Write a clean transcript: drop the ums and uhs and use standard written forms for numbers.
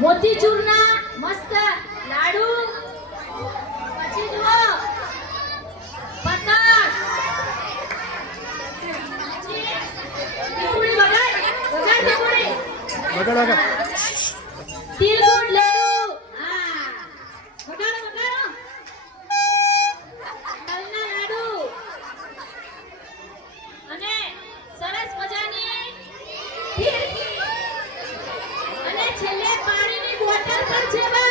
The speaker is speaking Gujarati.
મોતીચૂરના મસ્ત લાડુ, પછી જુઓ પતંગ, ટીકુડી વગાડ ટીકુડી વગાડ તિલગુડ લાડુ, હા વગાડો તલના લાડુ અને સરસ મજાની ફીરકી અને છેલ્લે પાણીની બોટલ પણ છે.